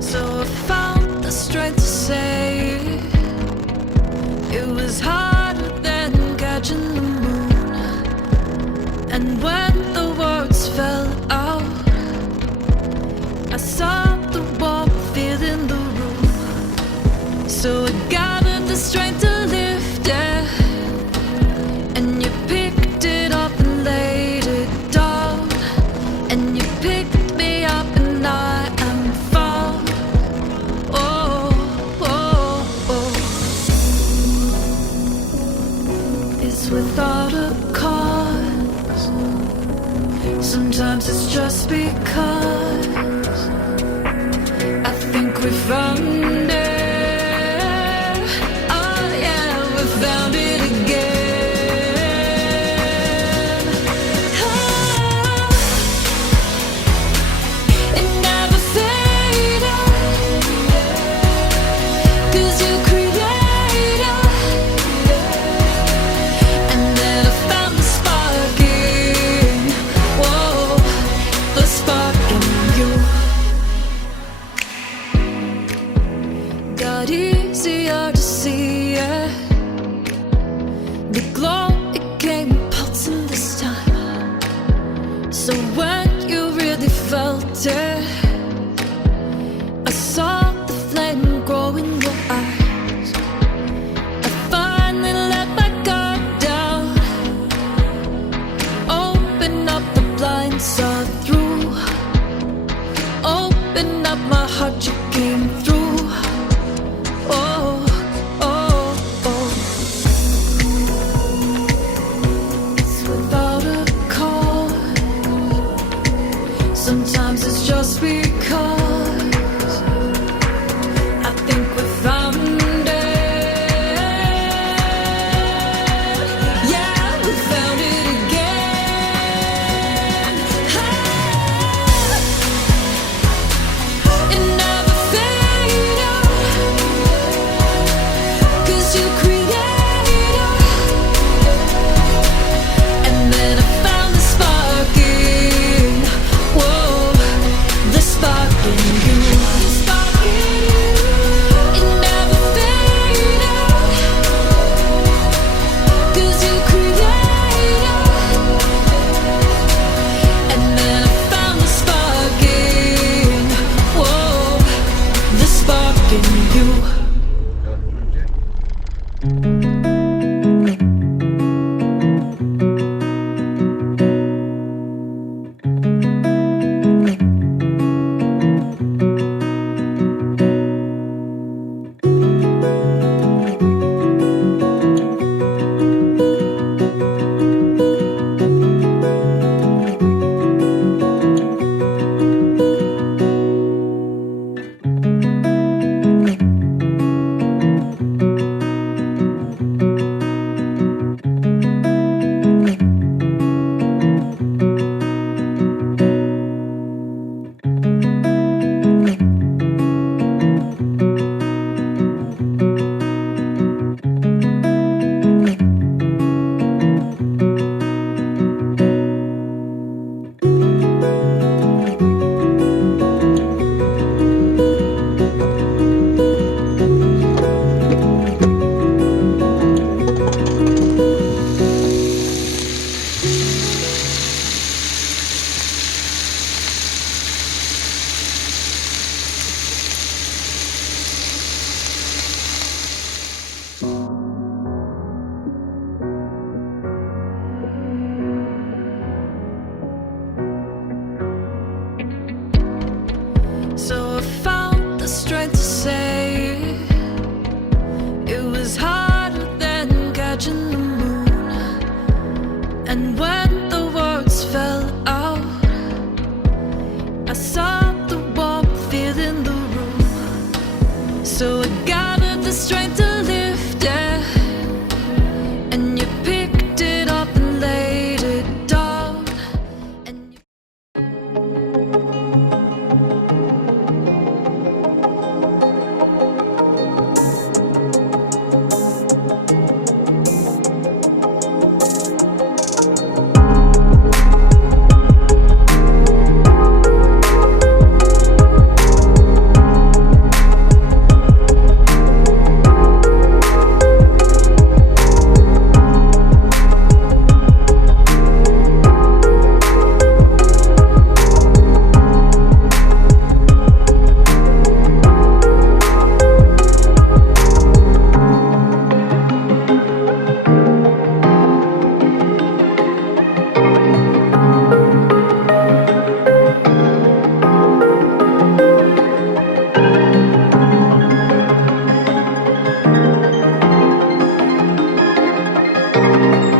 So I found the strength to say it was harder than catching the moon. And when the words fell out, I saw the warmth filling the room. So I gathered the strength to lift it, and you picked it up and laid it down, and you picked me up and I am found. Oh, oh, oh. It's without a cause. Sometimes it's just because I think we found it. Oh yeah, we found it again. Oh, it never faded, 'cause you created. And then I found the spark in, whoa, the spark in you. Thank